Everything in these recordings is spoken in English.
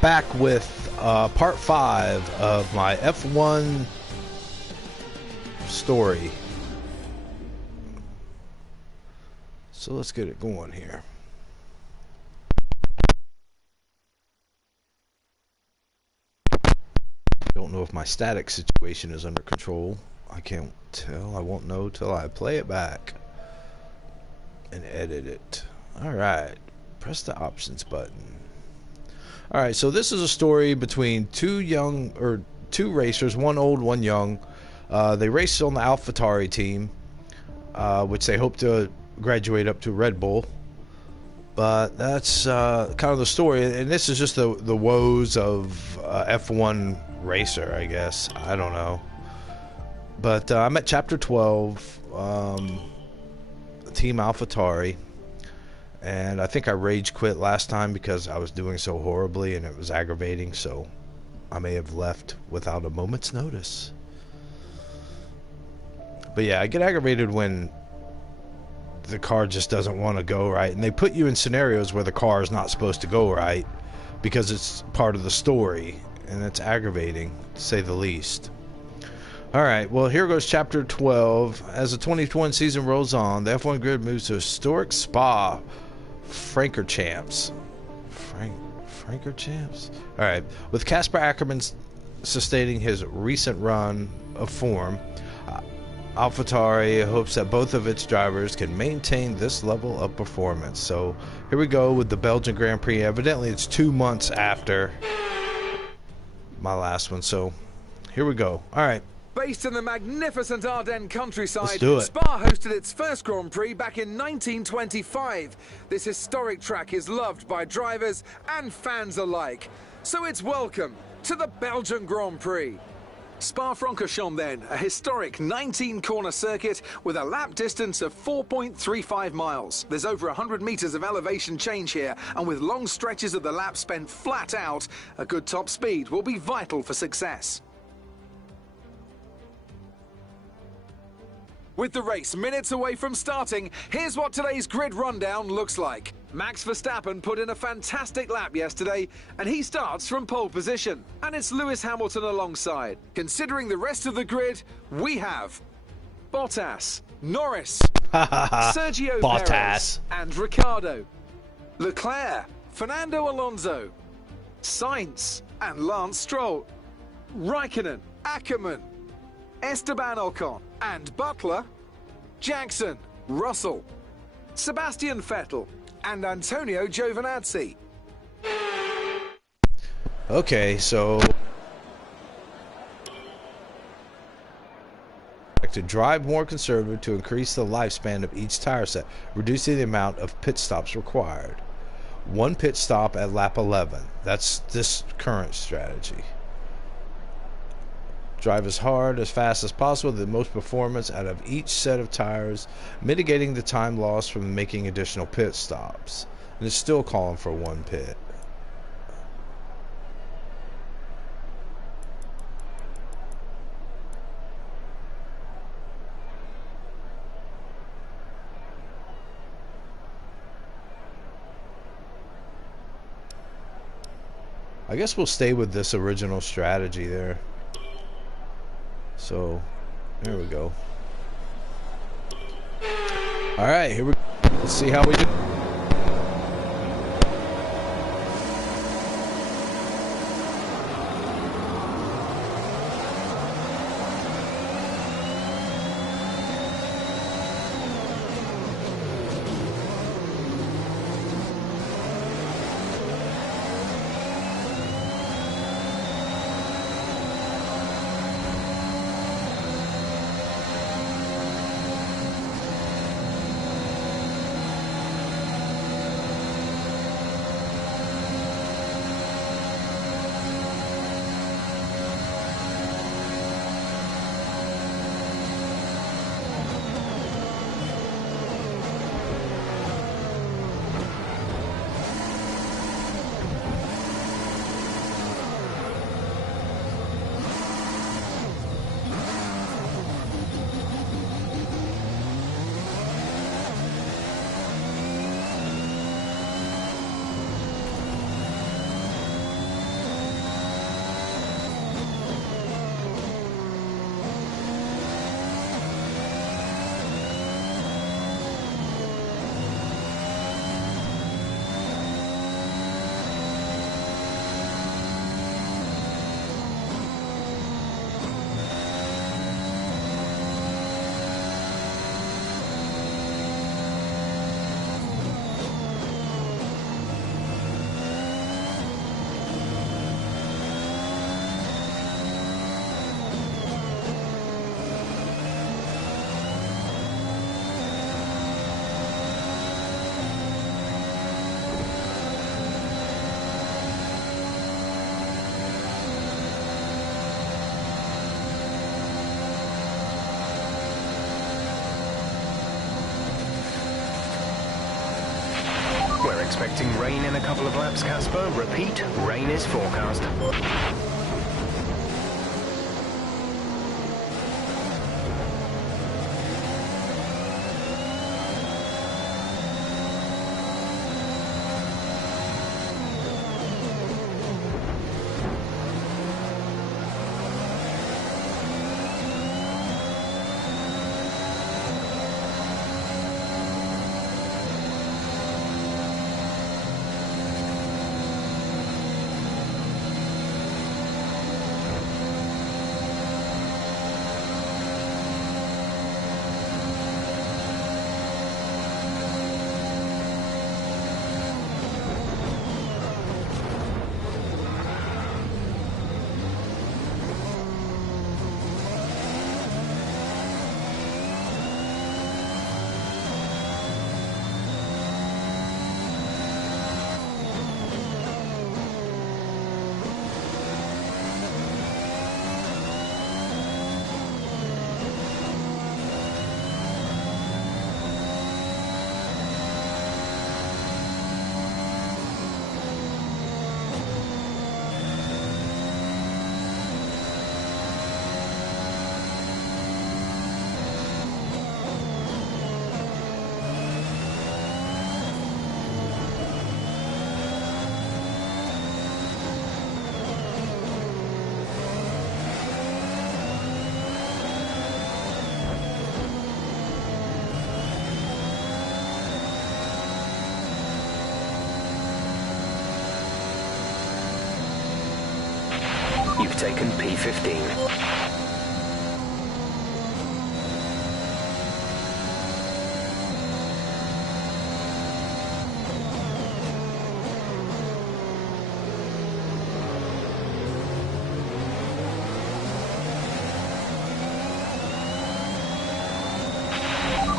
back with part 5 of my F1 story. So let's get it going here. Don't know if my static situation is under control. I can't tell. I won't know till I play it back and edit it. Alright, press the options button. Alright, so this is a story between two racers, one old, one young. They raced on the AlphaTauri team, which they hope to graduate up to Red Bull. But that's kind of the story, and this is just the woes of F1 racer, I guess. I don't know. But I'm at chapter 12, Team AlphaTauri. And I think I rage quit last time because I was doing so horribly and it was aggravating, so I may have left without a moment's notice. But yeah, I get aggravated when the car just doesn't want to go right, and they put you in scenarios where the car is not supposed to go right because it's part of the story, and it's aggravating, to say the least. Alright, well, here goes chapter 12. As the 2021 season rolls on, the F1 grid moves to historic Spa Francorchamps. Francorchamps? Alright, with Casper Ackerman sustaining his recent run of form, AlphaTauri hopes that both of its drivers can maintain this level of performance. So here we go with the Belgian Grand Prix. Evidently it's 2 months after my last one, so here we go. Alright. Based in the magnificent Ardennes countryside, Spa hosted its first Grand Prix back in 1925. This historic track is loved by drivers and fans alike. So it's welcome to the Belgian Grand Prix. Spa-Francorchamps then, a historic 19-corner circuit with a lap distance of 4.35 miles. There's over 100 meters of elevation change here, and with long stretches of the lap spent flat out, a good top speed will be vital for success. With the race minutes away from starting, here's what today's grid rundown looks like. Max Verstappen put in a fantastic lap yesterday, and he starts from pole position. And it's Lewis Hamilton alongside. Considering the rest of the grid, we have Bottas, Norris, Sergio Perez, and Ricciardo, Leclerc, Fernando Alonso, Sainz, and Lance Stroll, Raikkonen, Ackerman, Esteban Ocon, and Butler, Jackson, Russell, Sebastian Vettel, and Antonio Giovinazzi. Okay, so to drive more conservative to increase the lifespan of each tire set, reducing the amount of pit stops required. One pit stop at lap 11. That's this current strategy. Drive as hard, as fast as possible, the most performance out of each set of tires, mitigating the time lost from making additional pit stops. And it's still calling for one pit. I guess we'll stay with this original strategy there. So, there we go. Alright, here we go. Let's see how we do. expecting rain in a couple of laps, Casper. Repeat, rain is forecast. You've taken P15.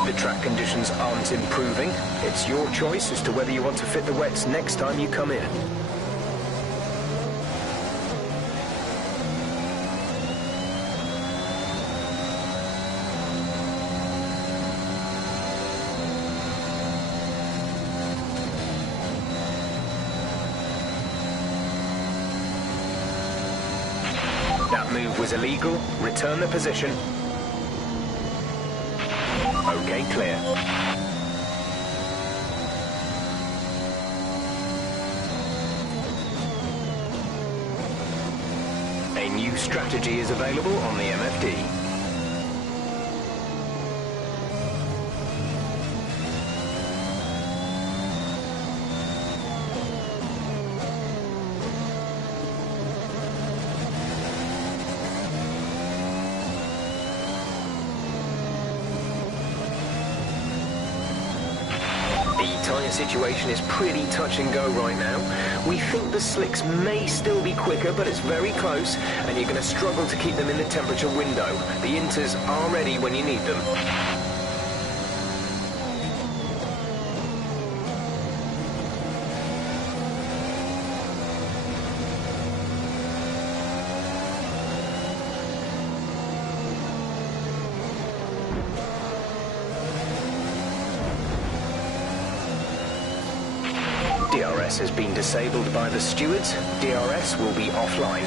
The track conditions aren't improving. It's your choice as to whether you want to fit the wets next time you come in. That move was illegal. Return the position. Okay, clear. A new strategy is available on the MFD. Tyre situation is pretty touch and go right now. We think the slicks may still be quicker, but it's very close, and you're going to struggle to keep them in the temperature window. The inters are ready when you need them. DRS has been disabled by the stewards. DRS will be offline.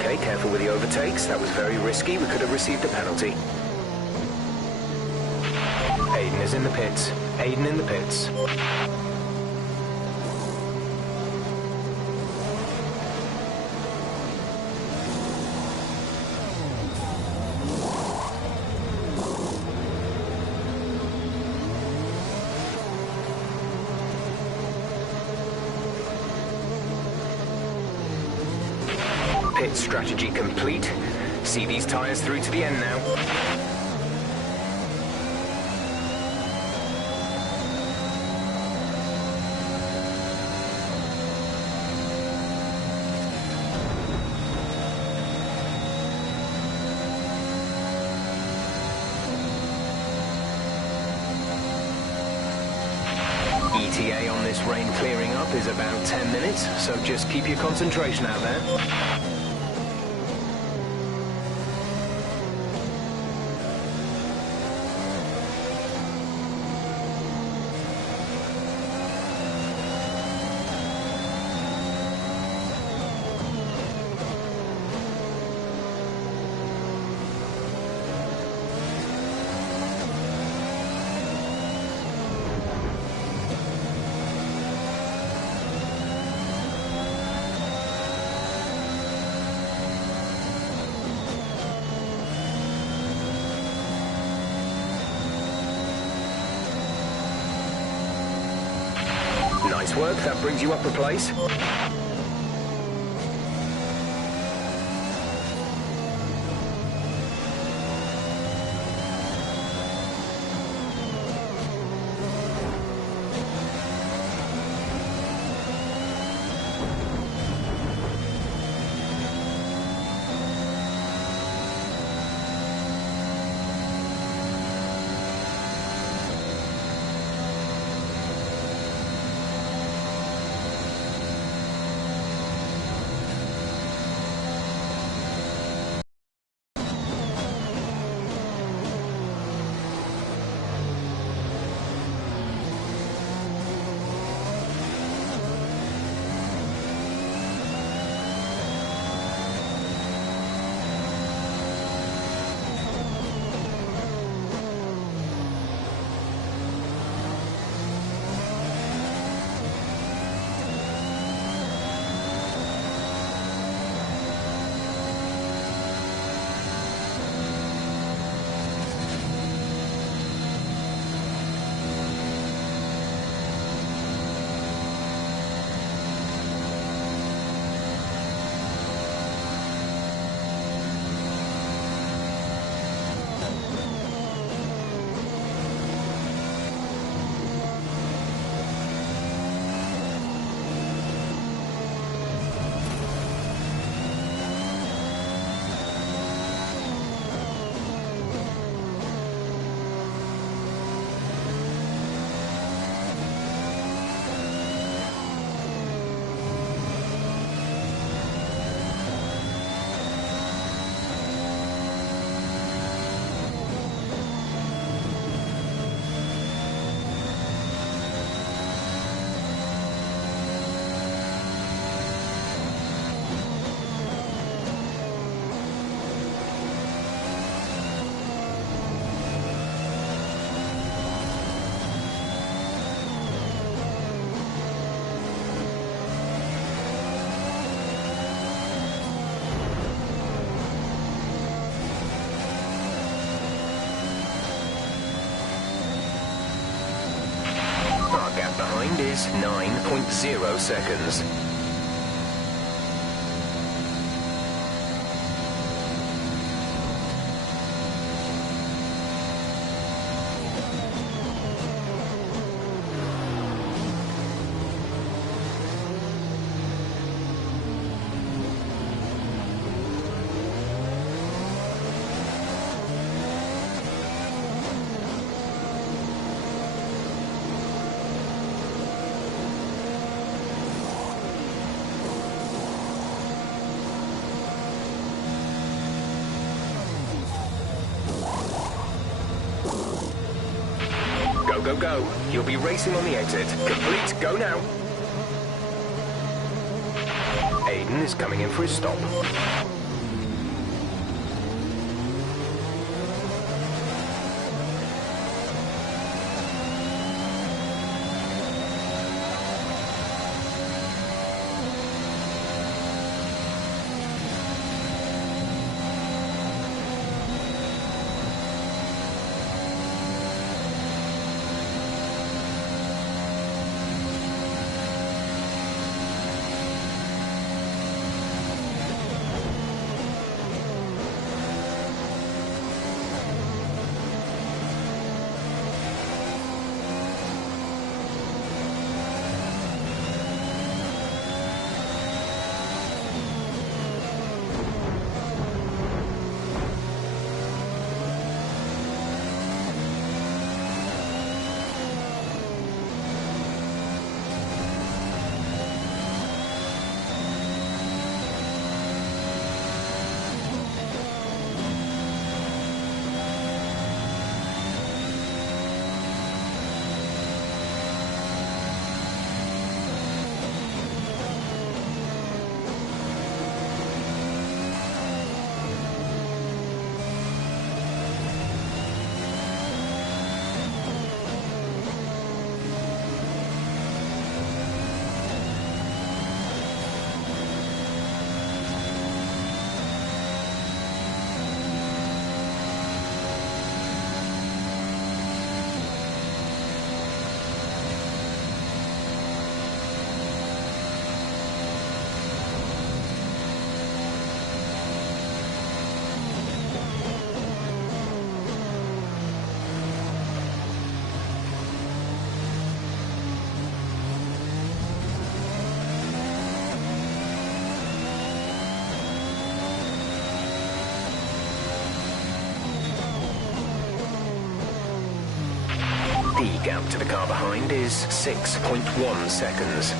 Okay, careful with the overtakes. That was very risky. We could have received a penalty. Aiden is in the pits. Aiden in the pits. Pit strategy complete. See these tyres through to the end now. ETA on this rain clearing up is about 10 minutes, so just keep your concentration out there. Nice work, that brings you up a place. Our gap behind is 9.0 seconds. Go, go, go. You'll be racing on the exit. Complete. Go now. Aiden is coming in for his stop. The gap to the car behind is 6.1 seconds.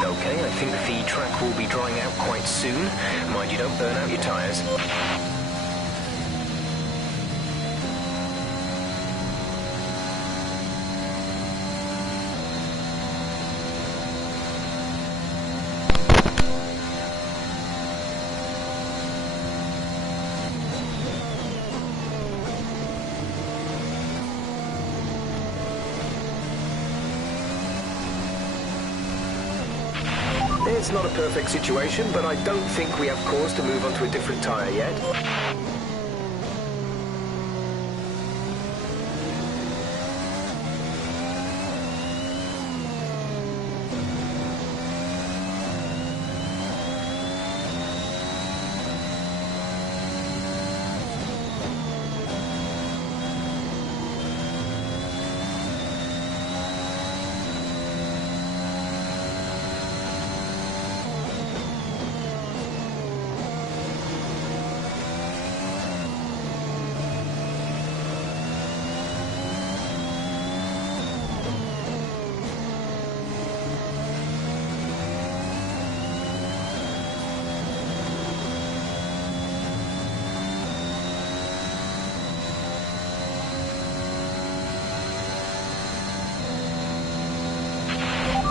Okay, I think the track will be drying out quite soon. Mind you don't burn out your tyres. It's not a perfect situation, but I don't think we have cause to move on to a different tyre yet.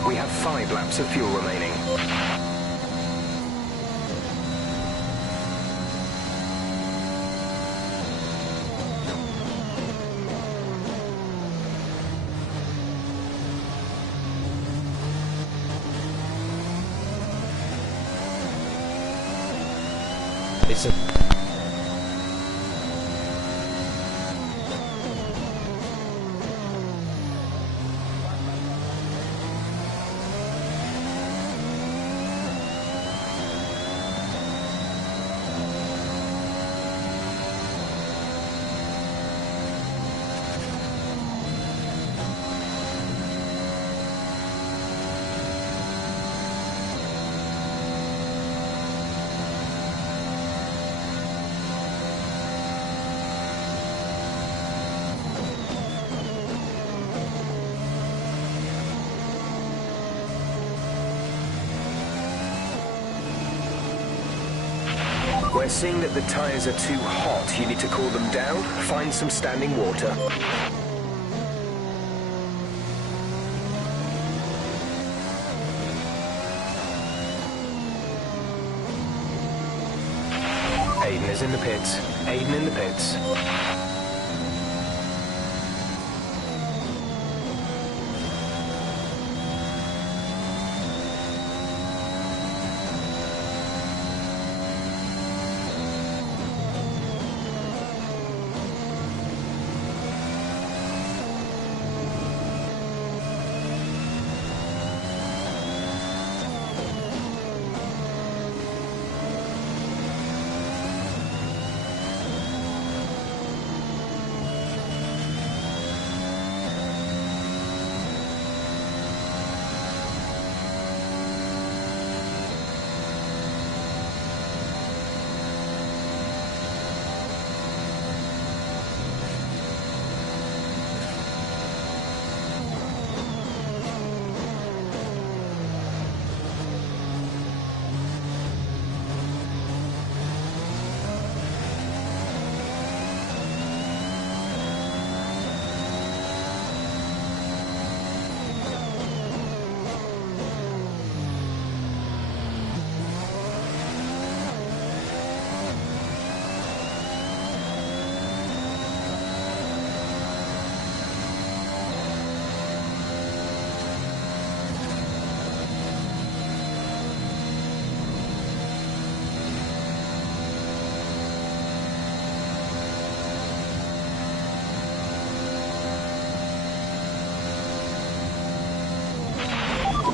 We have 5 laps of fuel remaining. It's a We're seeing that the tyres are too hot. You need to cool them down. Find some standing water. Aiden is in the pits. Aiden in the pits.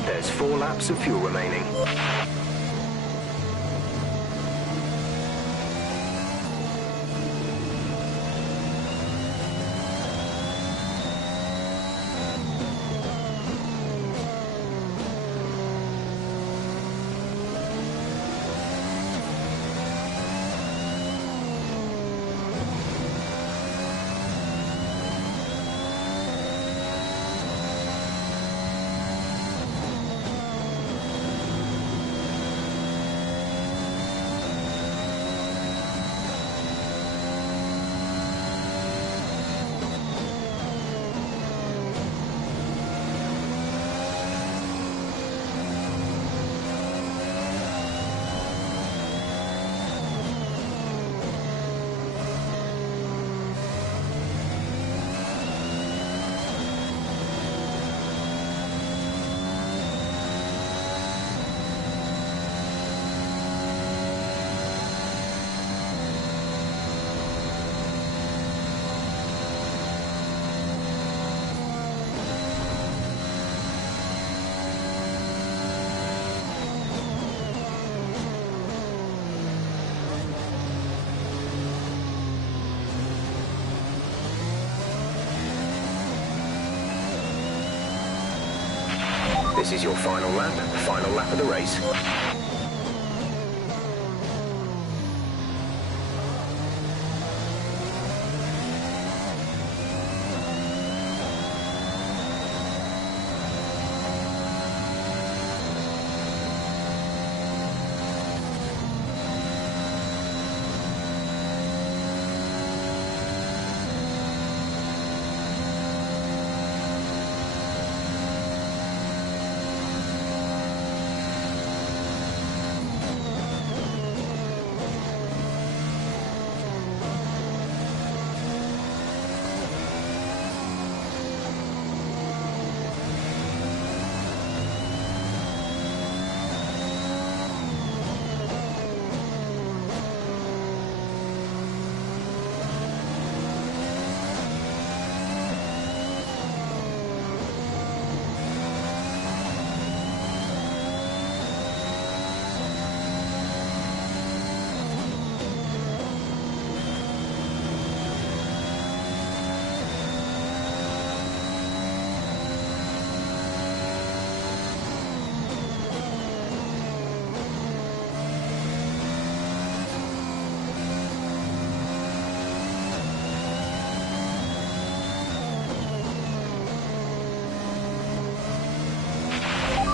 There's 4 laps of fuel remaining. This is your final lap of the race.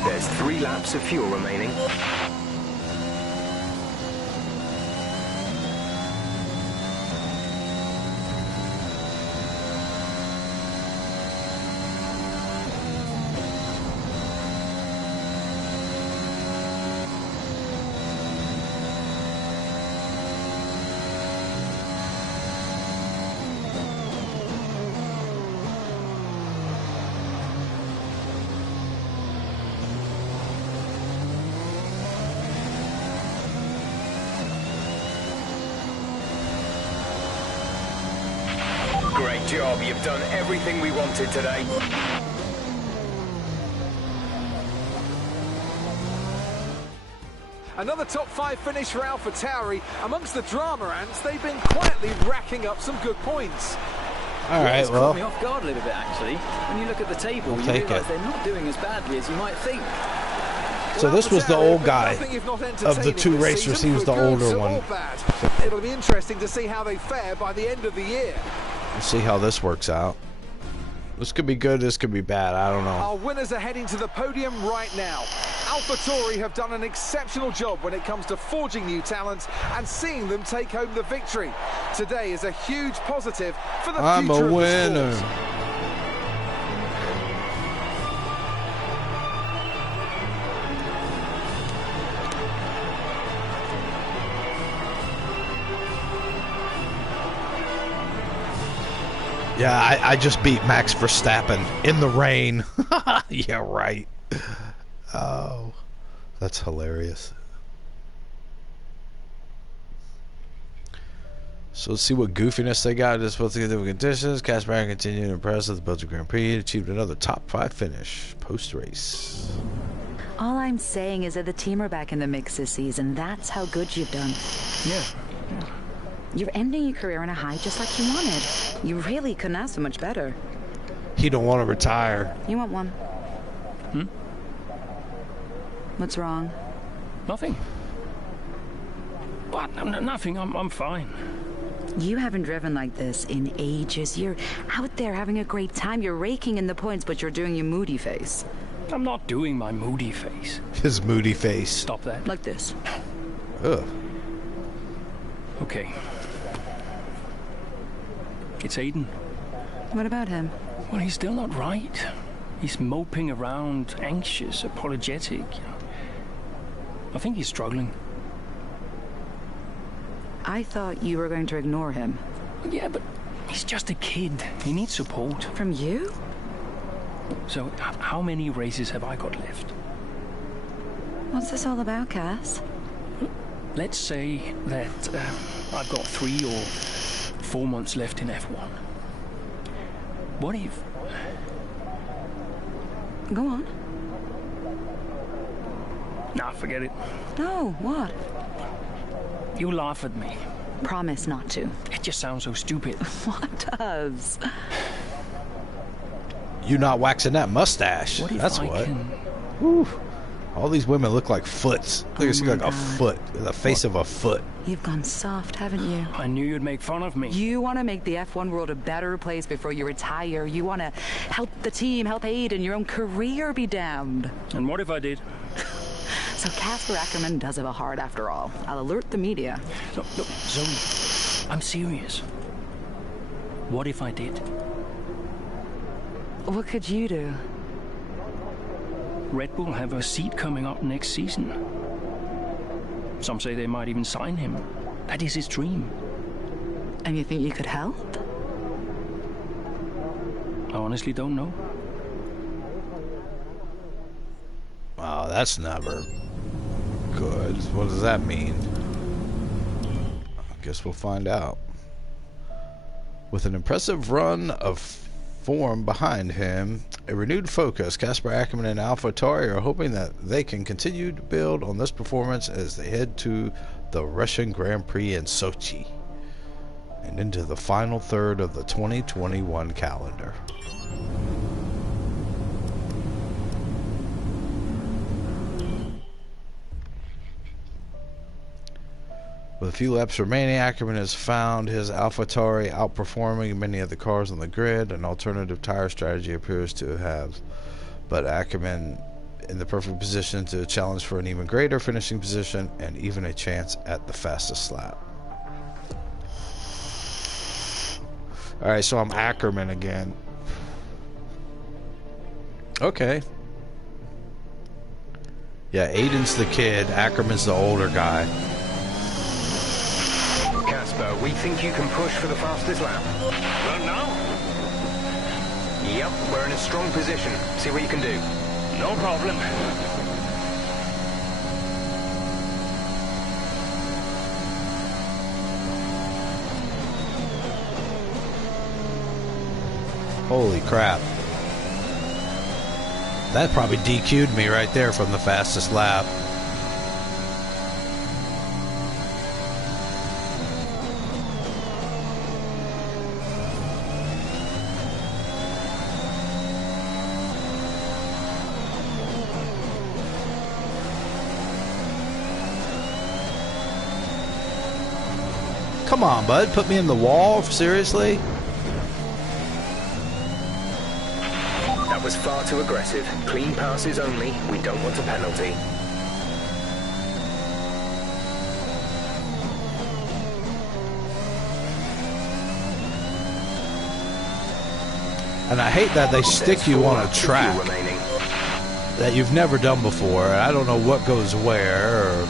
There's 3 laps of fuel remaining. job. You've done everything we wanted today. Another top 5 finish for AlphaTauri. Amongst the drama ants, they've been quietly racking up some good points. All right, It's well, caught me off guard a little bit, actually. When you look at the table, you realise they're not doing as badly as you might think. so this was the old guy of the two racers. He was the older one. It'll be interesting to see how they fare by the end of the year. We'll see how this works out. This could be good, this could be bad, I don't know. Our winners are heading to the podium right now. AlphaTauri have done an exceptional job when it comes to forging new talents and seeing them take home the victory. Today is a huge positive for the I'm future a of the winner. sport. Yeah, I just beat Max Verstappen in the rain. Yeah, right. Oh, that's hilarious. So let's see what goofiness they got. Just supposed to get the conditions. Casper continued to impress at the Belgian Grand Prix. Achieved another top 5 finish post-race. All I'm saying is that the team are back in the mix this season. That's how good you've done. Yeah. You're ending your career on a high just like you wanted. You really couldn't ask for much better. He don't want to retire. You want one? Hmm? What's wrong? Nothing. What? Nothing. I'm fine. You haven't driven like this in ages. You're out there having a great time. You're raking in the points, but you're doing your moody face. I'm not doing my moody face. His moody face. Stop that. Like this. Ugh. Okay. It's Aiden. What about him? Well, he's still not right. He's moping around, anxious, apologetic. I think he's struggling. I thought you were going to ignore him. Yeah, but he's just a kid. He needs support. From you? So, how many races have I got left? What's this all about, Cass? Let's say that I've got 3 or 4 months left in F1. What if... Go on. Nah, forget it. No, what? You laugh at me. Promise not to. It just sounds so stupid. What does? You not waxing that mustache. What if That's I what. can... Whew. All these women look like foots. Look, it's Oh my like a God. foot. The face of a foot. You've gone soft, haven't you? I knew you'd make fun of me. You want to make the F1 world a better place before you retire. You want to help the team, help Aiden, your own career be damned. And what if I did? So Casper Ackerman does have a heart after all. I'll alert the media. No, Zoe. I'm serious. What if I did? What could you do? Red Bull have a seat coming up next season. Some say they might even sign him. That is his dream. And you think you could help? I honestly don't know. Wow, that's never good. What does that mean? I guess we'll find out. With an impressive run of form behind him, a renewed focus, Casper Ackerman and AlphaTauri are hoping that they can continue to build on this performance as they head to the Russian Grand Prix in Sochi and into the final third of the 2021 calendar. With a few laps remaining, Ackerman has found his AlphaTauri outperforming many of the cars on the grid. An alternative tire strategy appears to have, but Ackerman in the perfect position to challenge for an even greater finishing position and even a chance at the fastest lap. Alright, so I'm Ackerman again. Okay. Yeah, Aiden's the kid, Ackerman's the older guy. Casper, we think you can push for the fastest lap. But now? Yep, we're in a strong position. See what you can do. No problem. Holy crap. That probably DQ'd me right there from the fastest lap. Come on, bud. Put me in the wall? Seriously? That was far too aggressive. Clean passes only. We don't want a penalty. And I hate that they stick you on a track that you've never done before. I don't know what goes where. Or...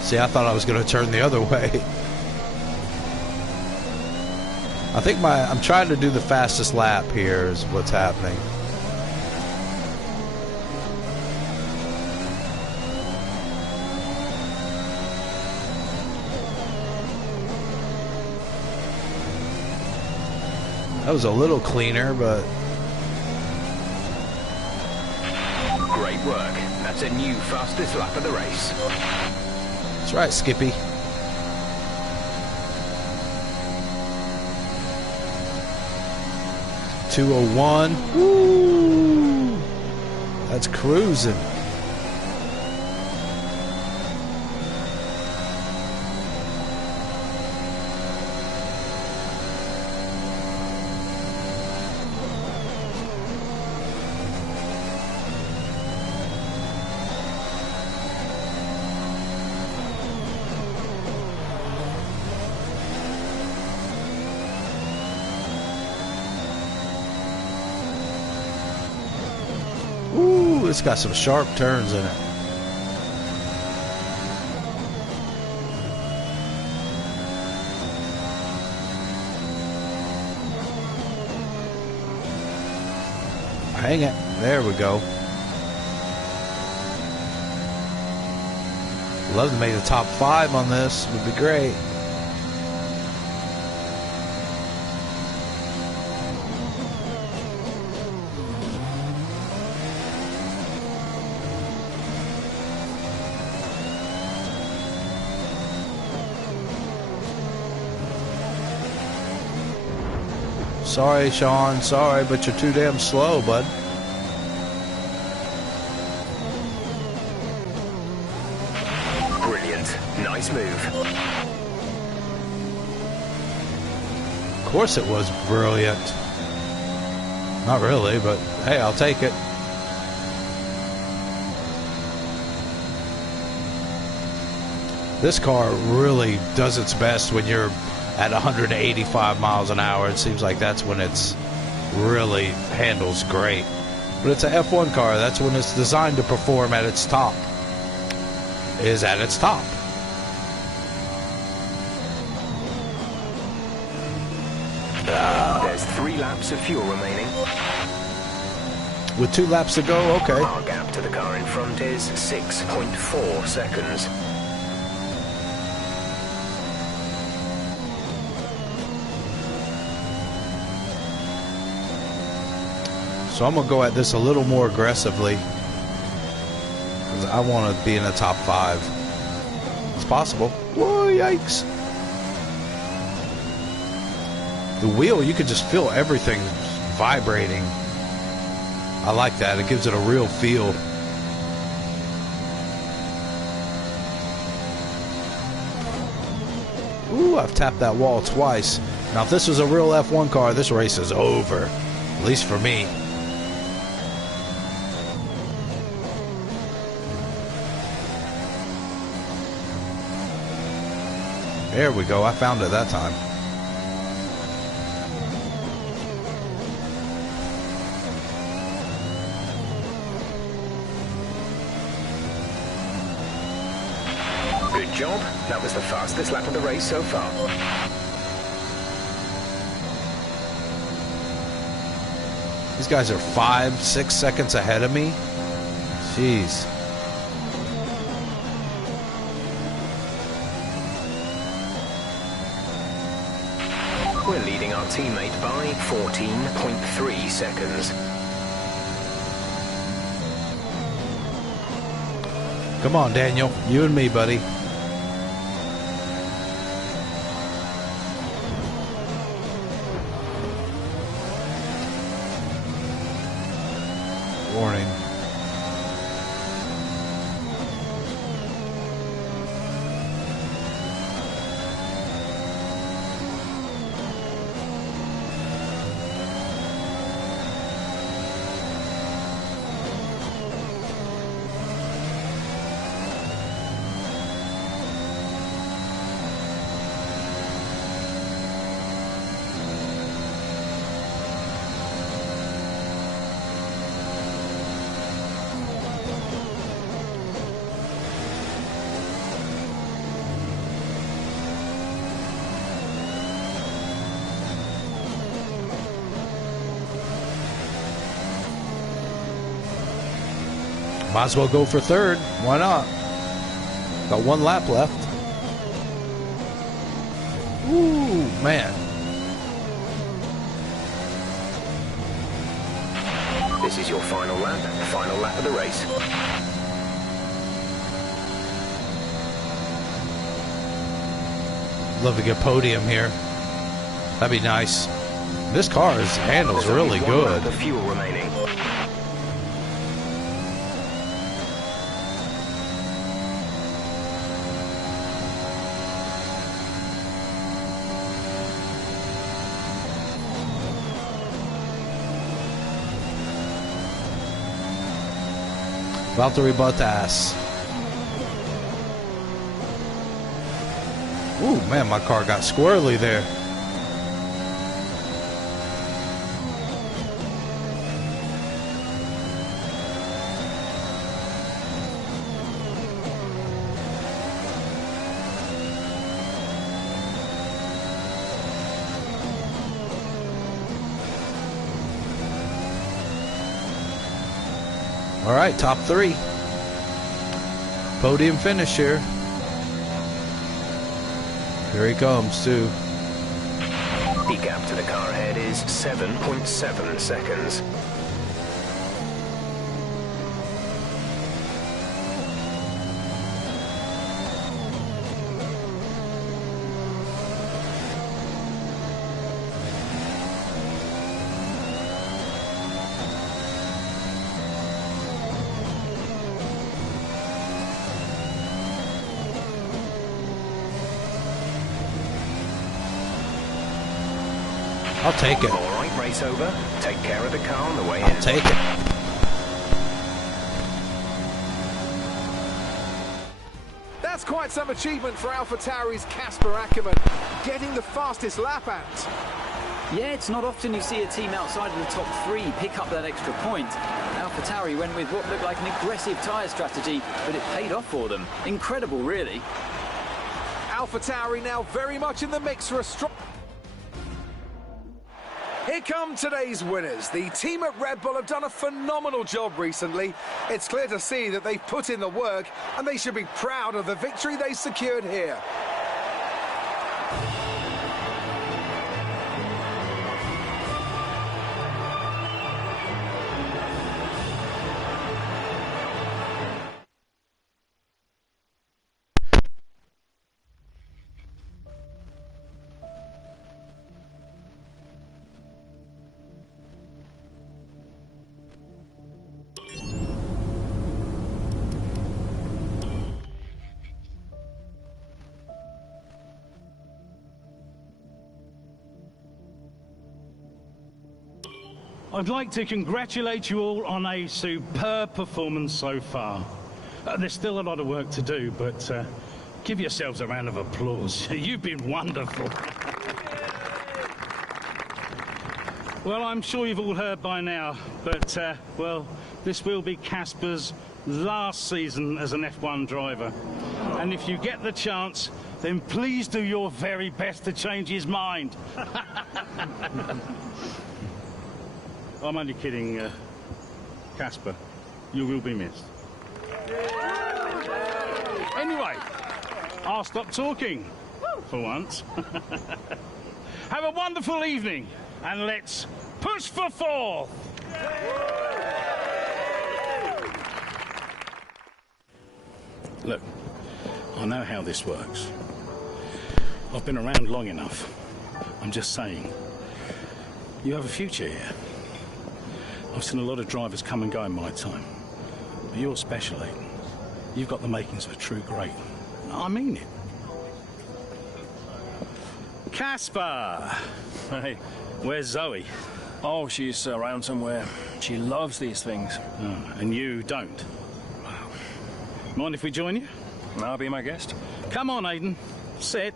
See, I thought I was going to turn the other way. I think I'm trying to do the fastest lap here is what's happening. That was a little cleaner, but... Great work. That's a new fastest lap of the race. That's right, Skippy. .201. Woo! That's cruising. It's got some sharp turns in it. Hang it. There we go. Love to make the top 5 on this. Would be great. Sorry, Sean. Sorry, but you're too damn slow, bud. Brilliant. Nice move. Of course it was brilliant. Not really, but hey, I'll take it. This car really does its best when you're at 185 miles an hour. It seems like that's when it's really handles great. But it's an F1 car. That's when it's designed to perform at its top. Is at its top. There's 3 laps of fuel remaining. With 2 laps to go, okay. Our gap to the car in front is 6.4 seconds. So I'm going to go at this a little more aggressively. Because I want to be in the top 5. It's possible. Whoa, yikes. The wheel, you can just feel everything vibrating. I like that. It gives it a real feel. Ooh, I've tapped that wall twice. Now, if this was a real F1 car, this race is over. At least for me. There we go. I found it that time. Good job. That was the fastest lap of the race so far. These guys are 5-6 seconds ahead of me. Jeez. our teammate by 14.3 seconds. Come on, Daniel. You and me, buddy. Warning. Might as well go for third. Why not? Got one lap left. Ooh, man. This is your final lap of the race. Love to get podium here. That'd be nice. This car's handles really good. The fuel remaining. Valtteri Bottas. Ooh, man, my car got squirrely there. All right, top three. Podium finish here. Here he comes, too. The gap to the car ahead is 7.7 seconds. I'll take it. All right, race over. Take care of the car on the way in. I'll take it. That's quite some achievement for AlphaTauri's Casper Ackerman, getting the fastest lap out. Yeah, it's not often you see a team outside of the top three pick up that extra point. AlphaTauri went with what looked like an aggressive tyre strategy, but it paid off for them. Incredible, really. AlphaTauri now very much in the mix for a strong... Here come today's winners. The team at Red Bull have done a phenomenal job recently. It's clear to see that they've put in the work, and they should be proud of the victory they secured here. I'd like to congratulate you all on a superb performance so far. There's still a lot of work to do, but give yourselves a round of applause. You've been wonderful. Well, I'm sure you've all heard by now, but, well, this will be Casper's last season as an F1 driver. And if you get the chance, then please do your very best to change his mind. I'm only kidding, Casper. You will be missed. Anyway, I'll stop talking for once. Have a wonderful evening, and let's push for fourth. Look, I know how this works. I've been around long enough. I'm just saying, you have a future here. I've seen a lot of drivers come and go in my time. But you're special, Aiden. You've got the makings of a true great. I mean it. Casper! Hey. Where's Zoe? Oh, she's around somewhere. She loves these things. Oh, and you don't? Mind if we join you? I'll be my guest. Come on, Aiden. Sit.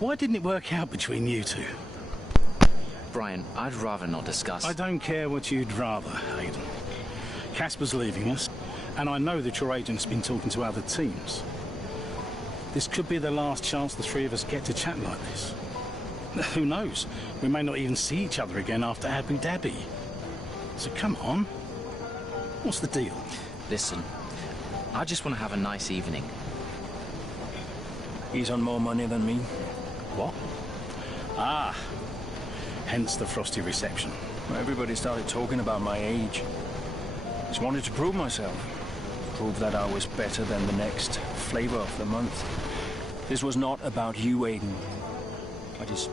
Why didn't it work out between you two? Brian, I'd rather not discuss. I don't care what you'd rather, Aiden. Casper's leaving us, and I know that your agent's been talking to other teams. This could be the last chance the three of us get to chat like this. Who knows? We may not even see each other again after Abu Dhabi. So come on. What's the deal? Listen, I just want to have a nice evening. He's on more money than me. What? Ah. Hence the frosty reception. Everybody started talking about my age. Just wanted to prove myself. Prove that I was better than the next flavor of the month. This was not about you, Aiden. I don't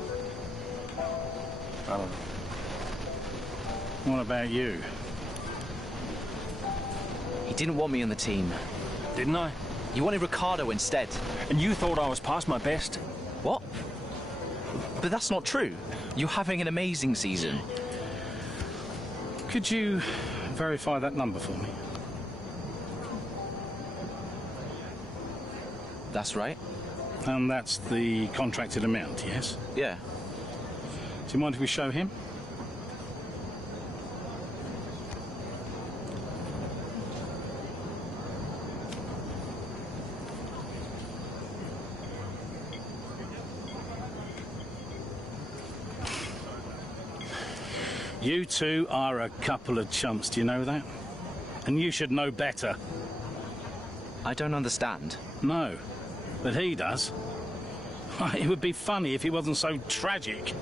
know. What about you? He didn't want me on the team. Didn't I? You wanted Ricardo instead. And you thought I was past my best. What? But that's not true. You're having an amazing season. Could you verify that number for me? That's right. And that's the contracted amount, yes? Yeah. Do you mind if we show him? You two are a couple of chumps, do you know that? And you should know better. I don't understand. No, but he does. It would be funny if he wasn't so tragic.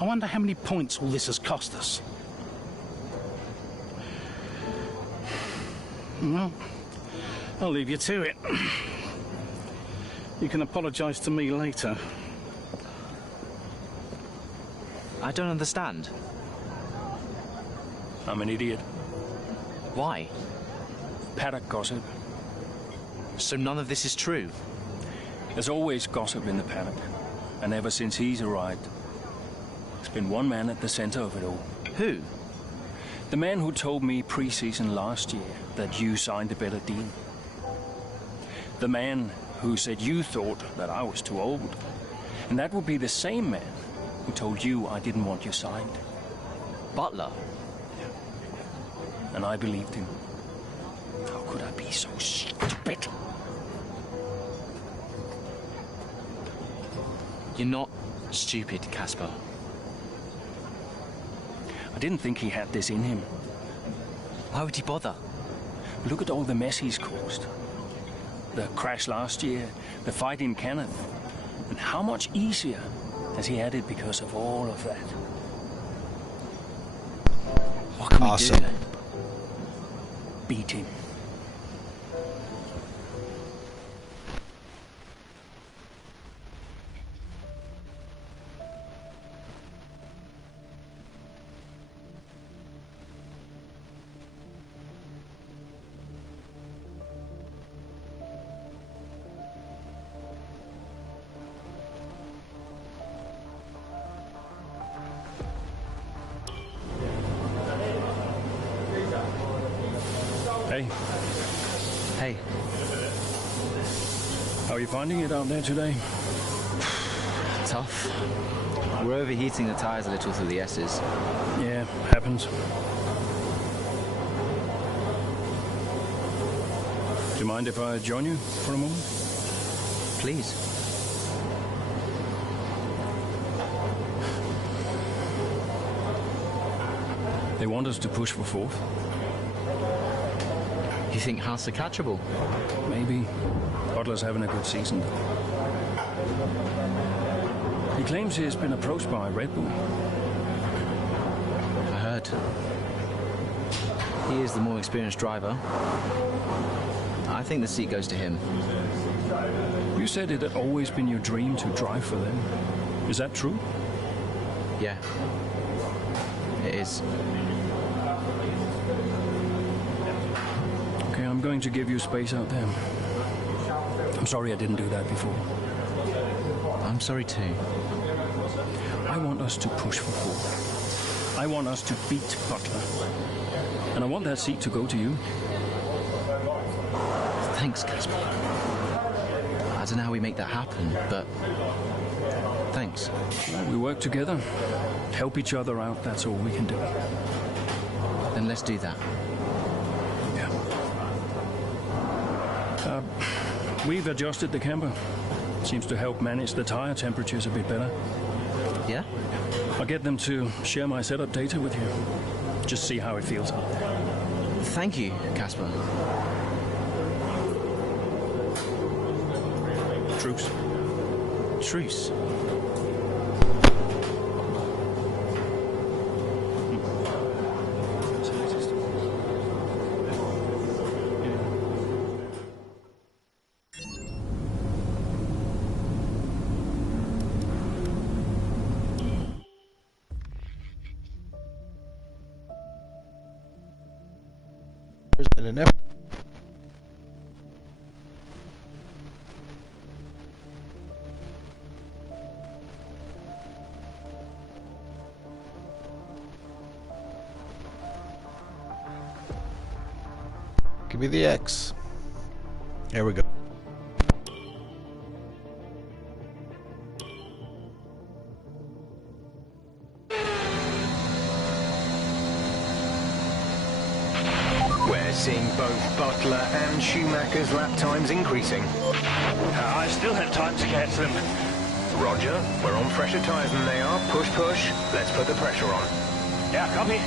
I wonder how many points all this has cost us. Well, I'll leave you to it. You can apologise to me later. I don't understand. I'm an idiot. Why? Paddock gossip. So none of this is true? There's always gossip in the paddock. And ever since he's arrived, there's been one man at the center of it all. Who? The man who told me pre-season last year that you signed a better deal. The man who said you thought that I was too old. And that would be the same man who told you I didn't want you signed. Butler? And I believed him. How could I be so stupid? You're not stupid, Casper. I didn't think he had this in him. Why would he bother? Look at all the mess he's caused. The crash last year, the fight in Canada. And how much easier has he had it because of all of that? What can Awesome. we do? Beat him. Hey, Hey, how are you finding it out there today? tough. We're overheating the tires a little through the S's. Yeah, happens. Do you mind if I join you for a moment? Please. They want us to push for fourth. You think Haas are catchable? Maybe. Butler's having a good season, though. He claims he's been approached by Red Bull. I heard. He is the more experienced driver. I think the seat goes to him. You said it had always been your dream to drive for them. Is that true? Yeah. It is. Okay, I'm going to give you space out there. I'm sorry I didn't do that before. I'm sorry too. I want us to push for fourth. I want us to beat Butler. And I want that seat to go to you. Thanks, Casper. I don't know how we make that happen, but thanks. Well, we work together. Help each other out, that's all we can do. Then let's do that. Yeah. We've adjusted the camber. Seems to help manage the tire temperatures a bit better. Yeah? I'll get them to share my setup data with you. Just see how it feels out there. Thank you, Casper. Truce. Truce. And an F. Give me the X. There we go. We're seeing both Butler and Schumacher's lap times increasing. I still have time to catch them. Roger, we're on fresher tyres than they are. Push, push. Let's put the pressure on. Yeah, copy.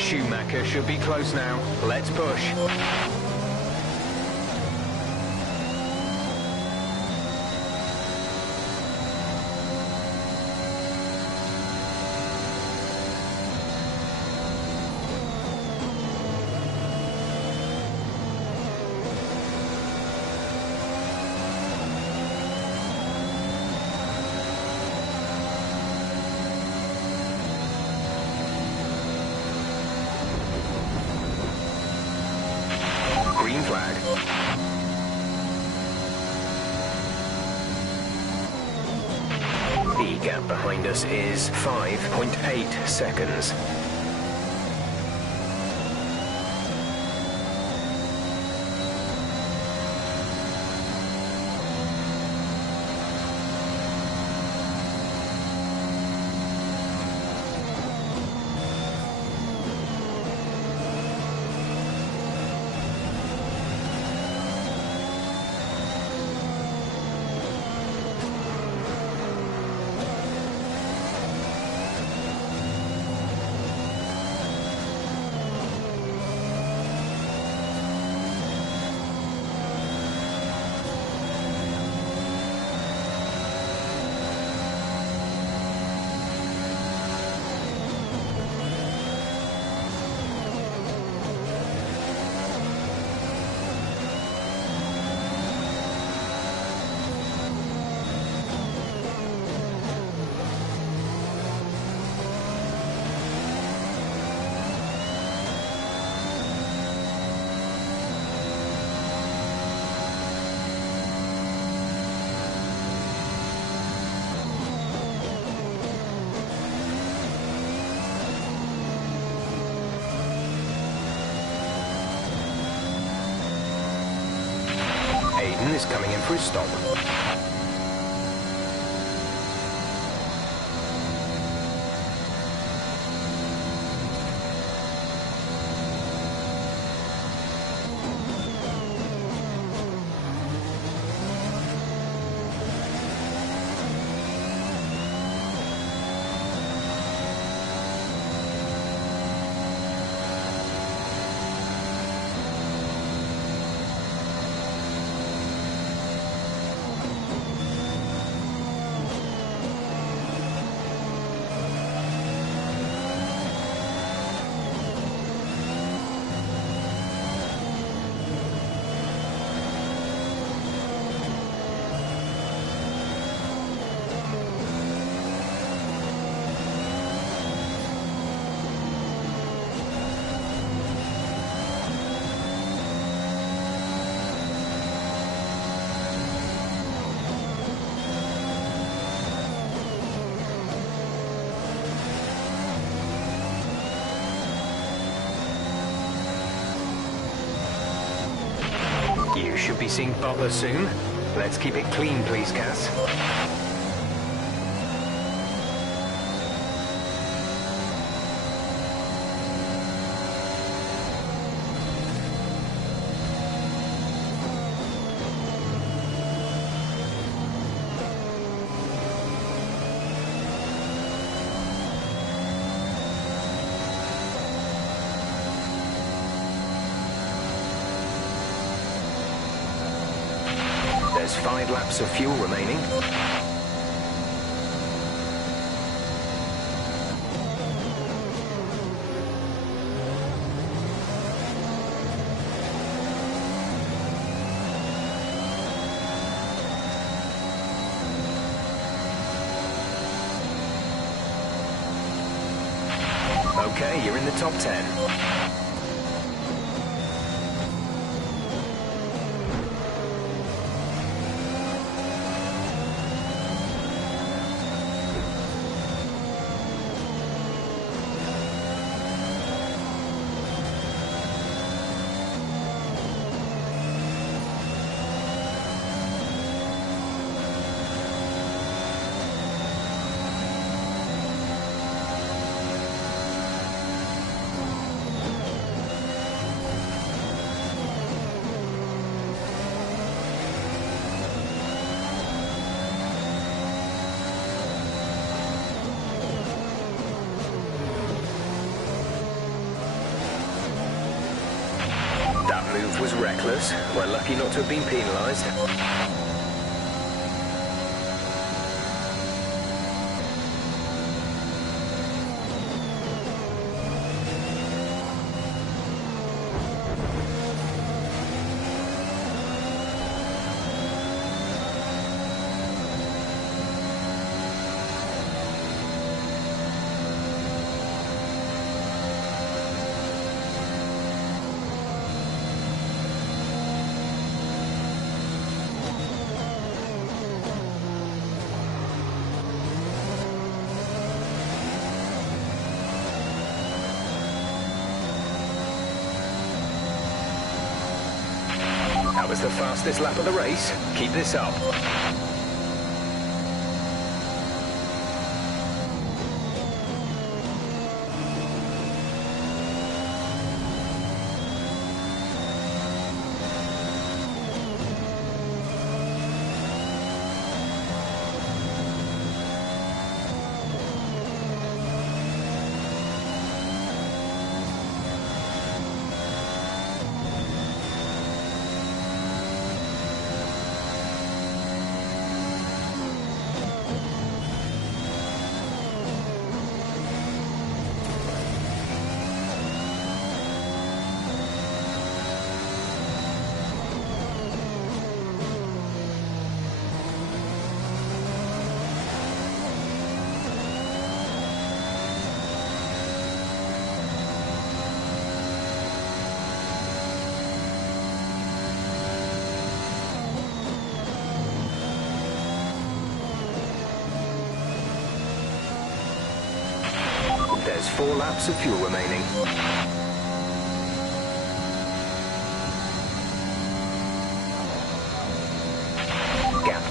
Schumacher should be close now. Let's push. Green flag. The gap behind us is 5.8 seconds. Sweden is coming in for his stop. You should be seeing Butler soon. Let's keep it clean, please, Cass. There's 5 laps of fuel remaining. Okay, you're in the top 10. That move was reckless. We're lucky not to have been penalised. That was the fastest lap of the race. Keep this up. There's 4 laps of fuel remaining.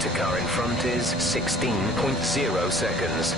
To car in front is 16.0 seconds.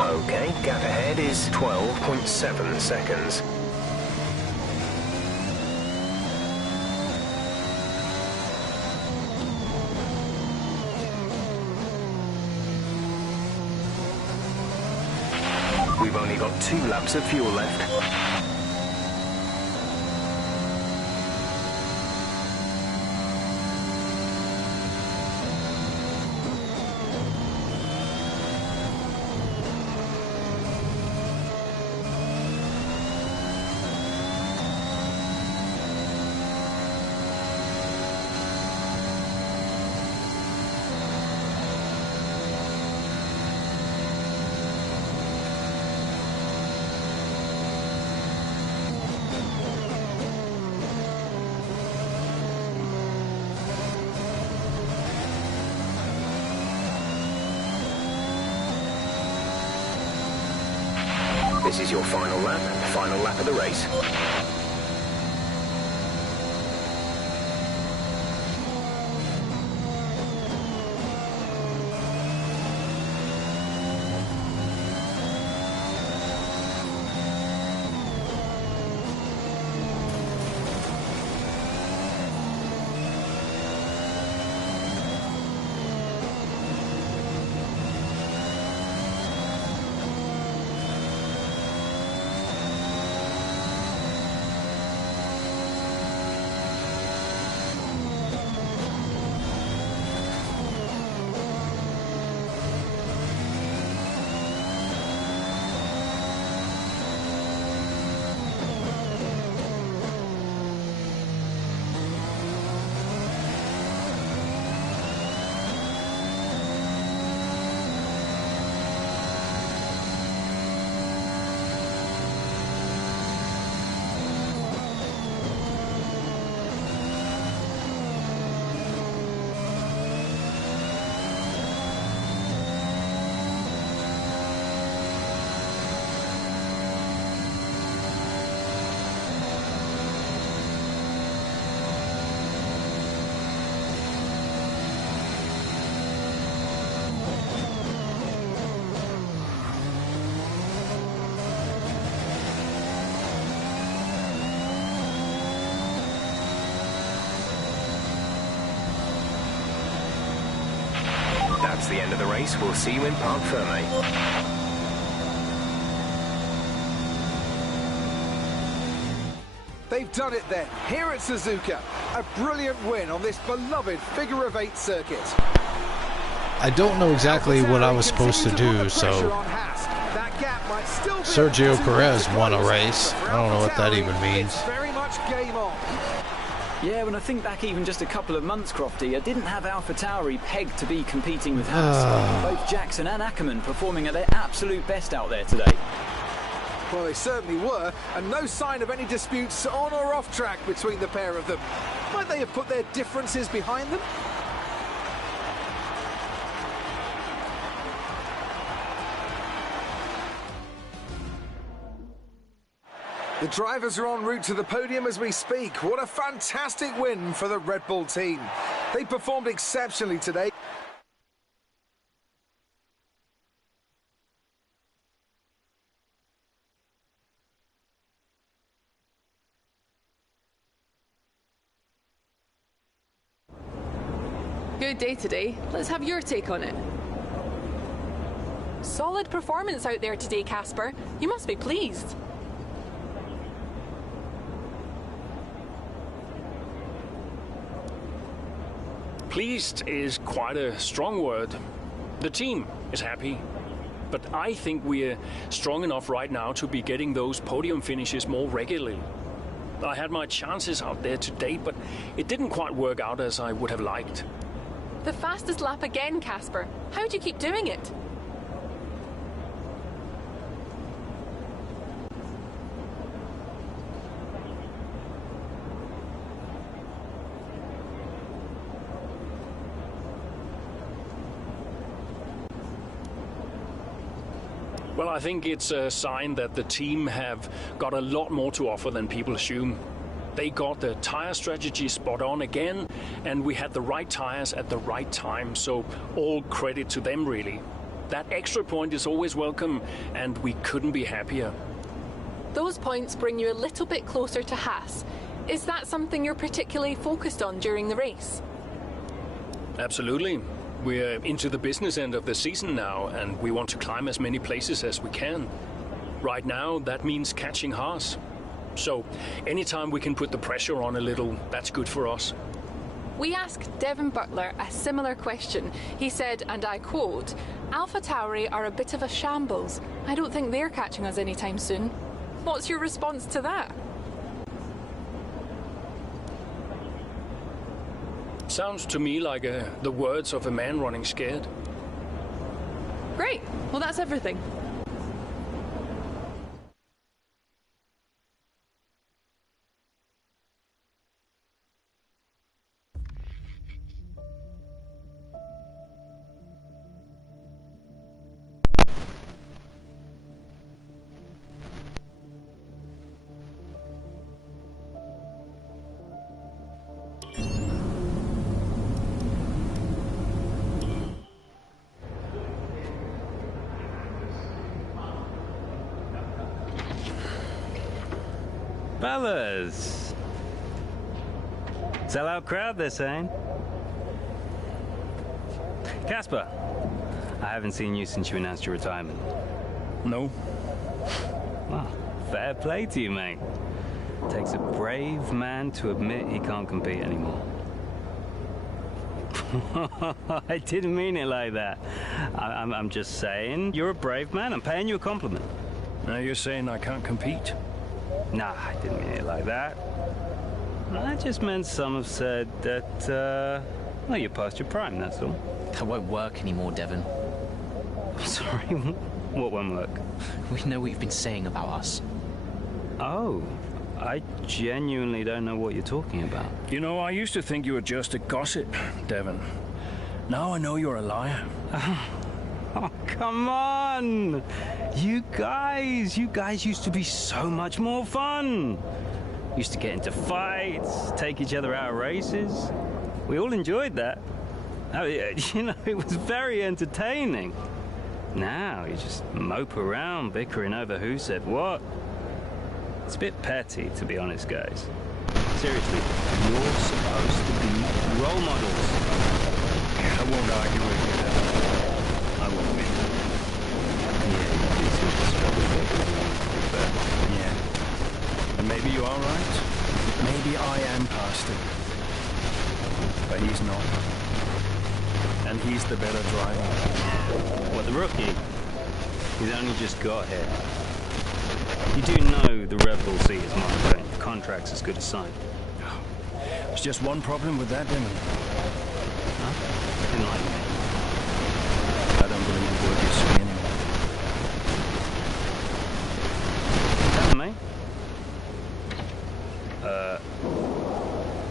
Okay, gap ahead is 12.7 seconds. We've only got 2 laps of fuel left. This is your final lap of the race. That's the end of the race. We'll see you in Parc Ferme. They've done it then, here at Suzuka. A brilliant win on this beloved figure-of-8 circuit. I don't know exactly what I was supposed to do, so Sergio Perez won a race. I don't know what that even means. Very much game on. Yeah, when I think back even just a couple of months, Crofty, I didn't have AlphaTauri pegged to be competing with Haas. Both Jackson and Ackerman performing at their absolute best out there today. Well, they certainly were, and no sign of any disputes on or off track between the pair of them. Might they have put their differences behind them? The drivers are en route to the podium as we speak. What a fantastic win for the Red Bull team. They performed exceptionally today. Good day today. Let's have your take on it. Solid performance out there today, Casper. You must be pleased. Pleased is quite a strong word. The team is happy, but I think we're strong enough right now to be getting those podium finishes more regularly. I had my chances out there today, but it didn't quite work out as I would have liked. The fastest lap again, Casper. How do you keep doing it? Well, I think it's a sign that the team have got a lot more to offer than people assume. They got the tire strategy spot on again, and we had the right tires at the right time, so all credit to them, really. That extra point is always welcome, and we couldn't be happier. Those points bring you a little bit closer to Haas. Is that something you're particularly focused on during the race? Absolutely. We're into the business end of the season now, and we want to climb as many places as we can. Right now, that means catching Haas. So, anytime we can put the pressure on a little, that's good for us. We asked Devin Butler a similar question. He said, and I quote, "AlphaTauri are a bit of a shambles. I don't think they're catching us anytime soon." What's your response to that? Sounds to me like the words of a man running scared. Great. Well, that's everything. Fellas! Sellout crowd, they're saying. Casper, I haven't seen you since you announced your retirement. No. Well, fair play to you, mate. Takes a brave man to admit he can't compete anymore. I didn't mean it like that. I'm just saying, you're a brave man. I'm paying you a compliment. Now you're saying I can't compete? Nah, I didn't mean it like that. I just meant some have said that, well, you're past your prime, that's all. That won't work anymore, Devon. Sorry, what won't work? We know what you've been saying about us. Oh, I genuinely don't know what you're talking about. You know, I used to think you were just a gossip, Devon. Now I know you're a liar. Oh, come on! You guys used to be so much more fun. Used to get into fights, take each other out of races. We all enjoyed that. You know, it was very entertaining. Now you just mope around bickering over who said what. It's a bit petty, to be honest, guys. Seriously, you're supposed to be role models. I won't argue with you, Devon. but he's not. And he's the better driver. What, the rookie? He's only just got here. You do know the Red Bull seat is mine, don't you? The contract's as good as signed. There's just one problem with that, Demon. Huh? Enlighten me. I don't believe the word you say anymore. Telling me?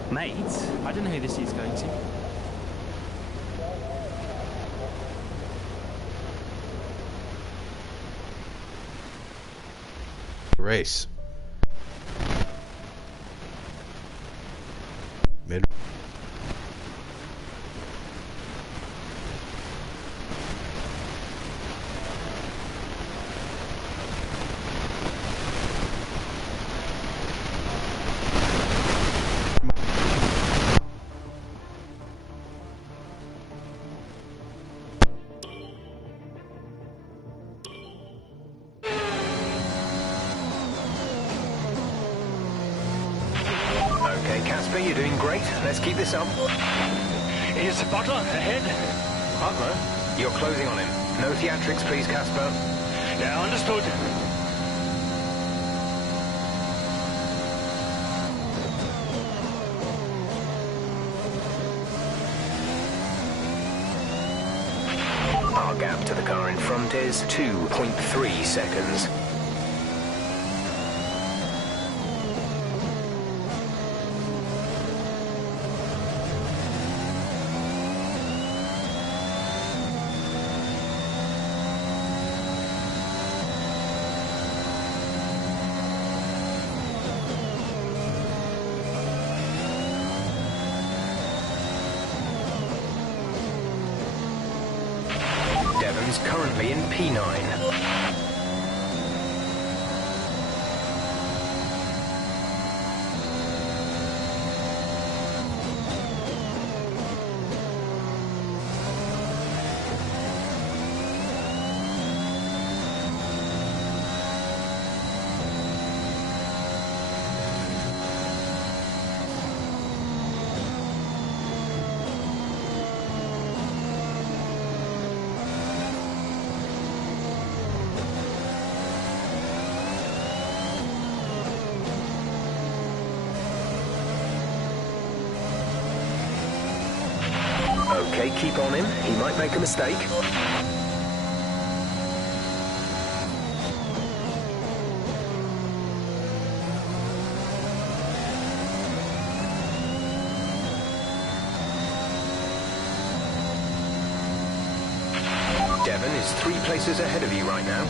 Mate? I don't know who this is going to. Race. Mid. Okay, Casper, you're doing great. Let's keep this up. Is Butler ahead? Butler, you're closing on him. No theatrics, please, Casper. Yeah, understood. Our gap to the car in front is 2.3 seconds. Devon's currently in P9. Okay, keep on him. He might make a mistake. Devon is 3 places ahead of you right now.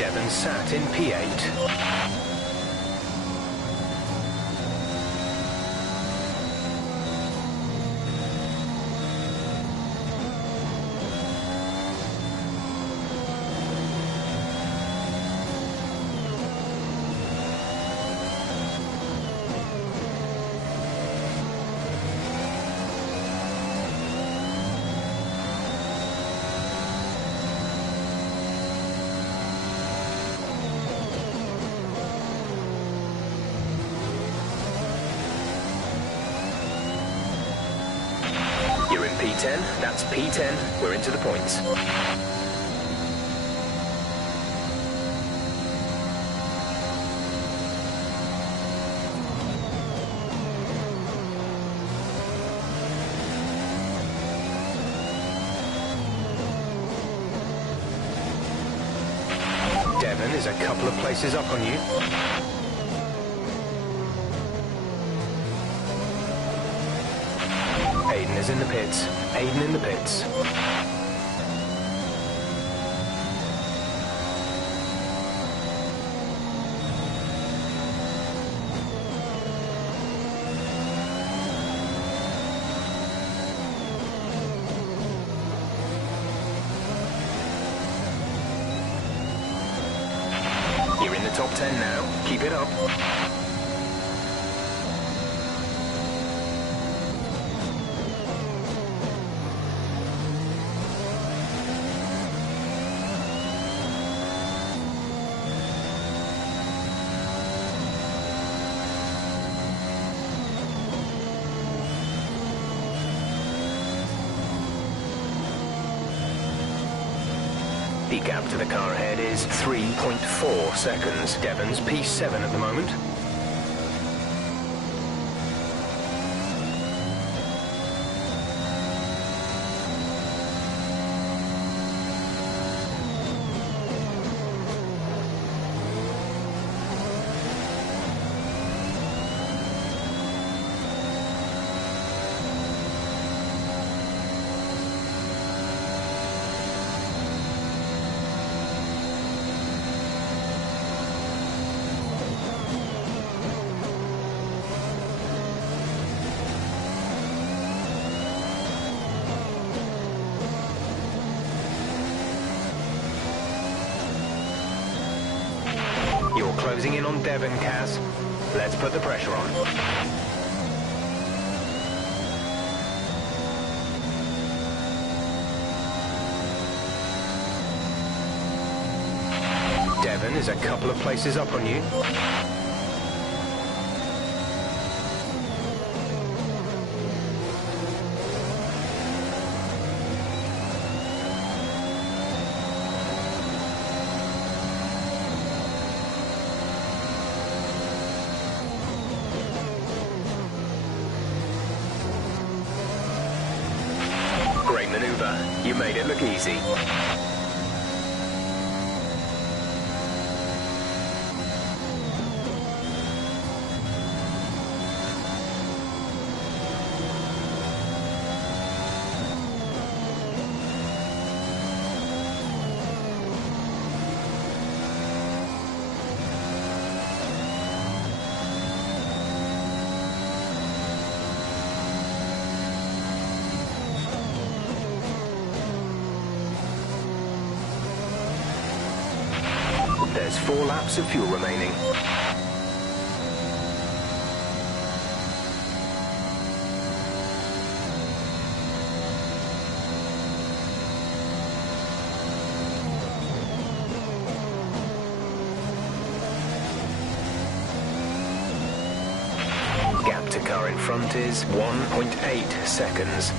Devon sat in P8. You're in P10, that's P10, we're into the points. Devon is a couple of places up on you. Aiden is in the pits. Aiden in the pits. You're in the top 10 now. Keep it up. The gap to the car ahead is 3.4 seconds. Devon's P7 at the moment. You're closing in on Devon, Kaz. Let's put the pressure on. Devon is a couple of places up on you. Great maneuver. You made it look easy. There's 4 laps of fuel remaining. Gap to car in front is 1.8 seconds.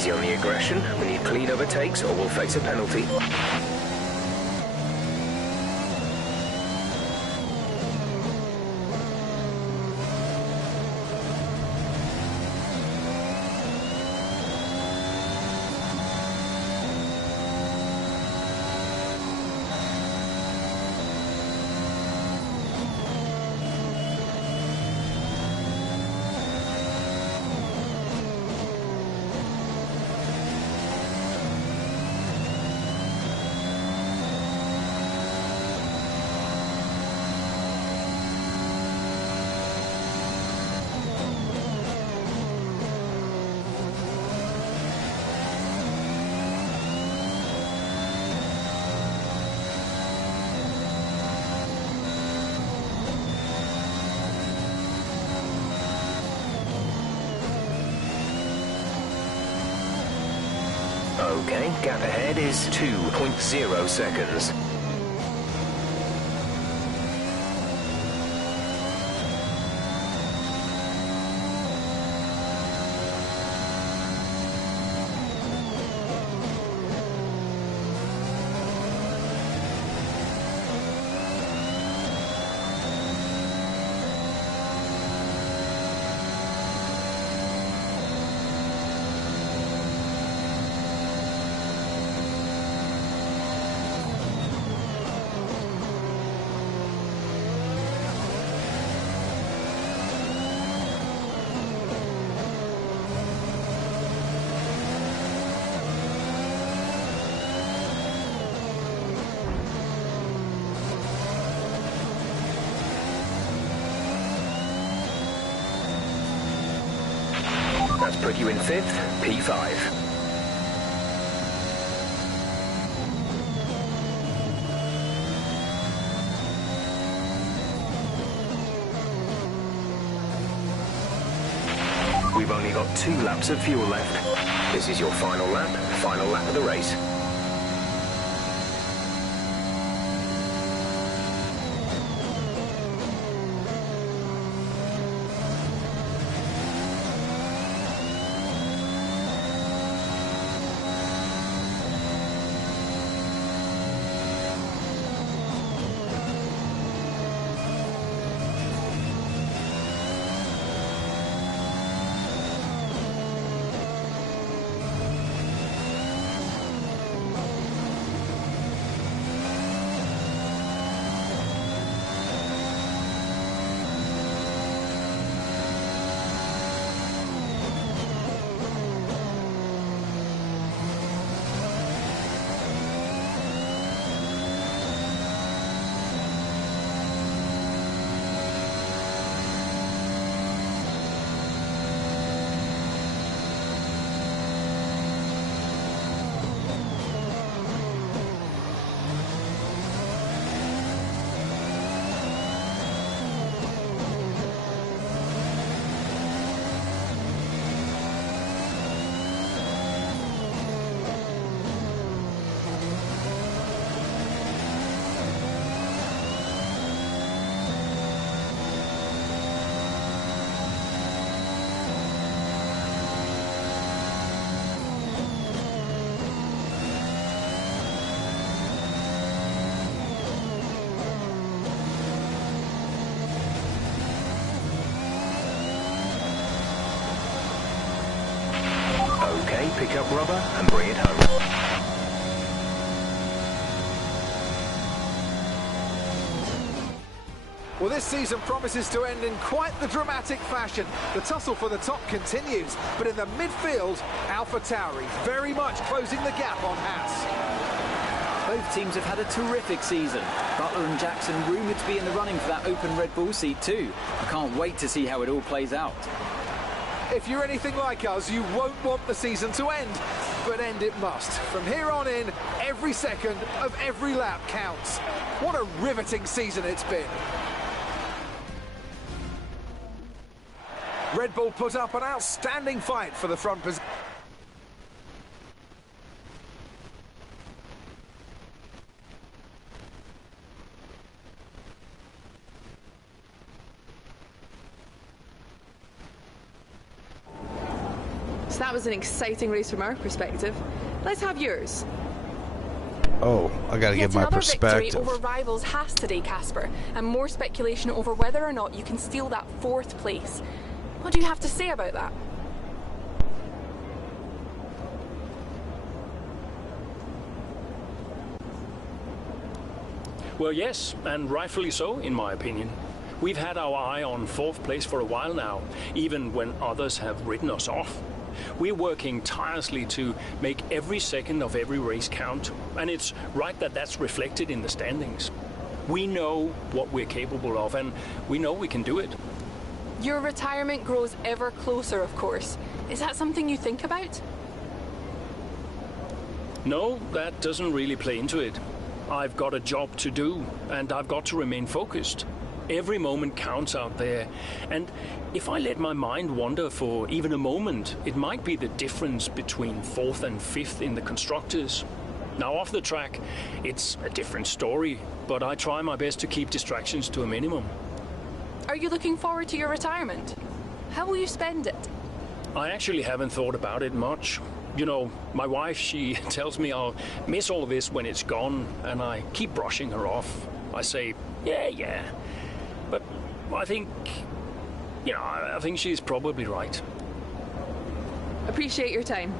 Easy on the aggression. We need clean overtakes or we'll face a penalty. Okay, gap ahead is 2.0 seconds. That's put you in 5th, P5. We've only got 2 laps of fuel left. This is your final lap of the race. Okay, pick up rubber and bring it home. Well, this season promises to end in quite the dramatic fashion. The tussle for the top continues, but in the midfield, AlphaTauri very much closing the gap on Haas. Both teams have had a terrific season. Butler and Jackson rumoured to be in the running for that open Red Bull seat too. I can't wait to see how it all plays out. If you're anything like us, you won't want the season to end, but end it must. From here on in, every second of every lap counts. What a riveting season it's been. Red Bull put up an outstanding fight for the front position. that was an exciting race from our perspective. Let's have yours. Oh, I gotta Yet give my another victory perspective. over rivals has today, Casper, and more speculation over whether or not you can steal that 4th place. What do you have to say about that? Well, yes, and rightfully so, in my opinion. We've had our eye on 4th place for a while now, even when others have written us off. We're working tirelessly to make every second of every race count, and it's right that that's reflected in the standings. We know what we're capable of, and we know we can do it. Your retirement grows ever closer, of course. Is that something you think about? No, that doesn't really play into it. I've got a job to do, and I've got to remain focused. Every moment counts out there, and if I let my mind wander for even a moment, it might be the difference between 4th and 5th in the constructors. Now, off the track, it's a different story, but I try my best to keep distractions to a minimum. Are you looking forward to your retirement? How will you spend it? I actually haven't thought about it much. You know, my wife, she tells me I'll miss all this when it's gone, and I keep brushing her off. I say, yeah. But I think, I think she's probably right. Appreciate your time.